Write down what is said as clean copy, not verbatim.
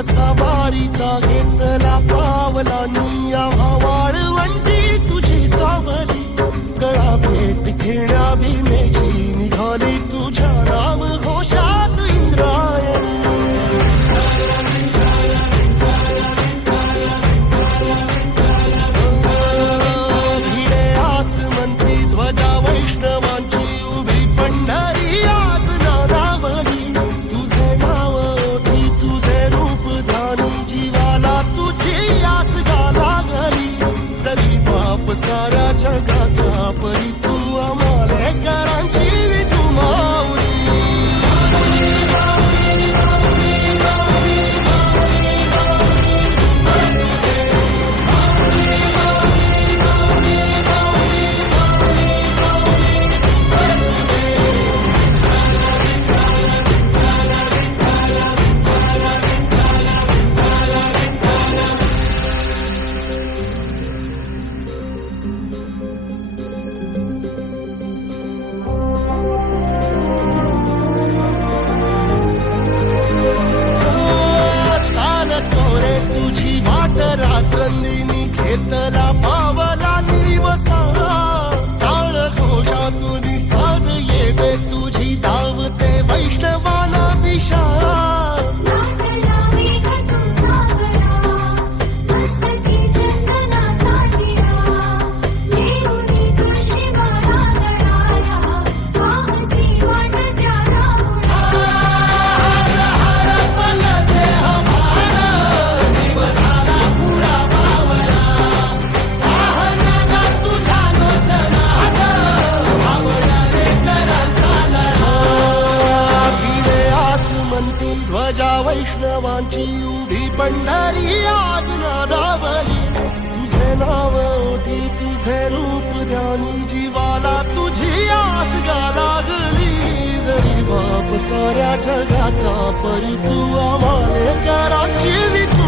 वसा वारीचा घेतला पावलांनी आम्हा वाळवंटी तुझी सावली गळा भेट घेण्या भीमेची निघाली तुझ्या राम घोषात इंद्रायणी भिडे आसमंती ध्वजा वैष्णवांची उभी पंढरी आज नादावली तुझे नाव ओठी तुझे रूप ध्यानी जीवाला तुझी आस लागली जरी बाप साऱ्या जगाचा परी तू आमालेकरांची विठू माऊली रात्रंदिनी घेतला पावला निवसा टाळ घोषातून साध येते तुझी धावते वैष्णवाला दिशा ध्वजा वैष्णवांची उभी पंढरी आज नादावली तुझे नाव ओठी तुझे रूप ध्यानी जीवाला तुझी आस लागली जरी बाप साऱ्या जगाचा परी तू आम्हालेकरांची विठू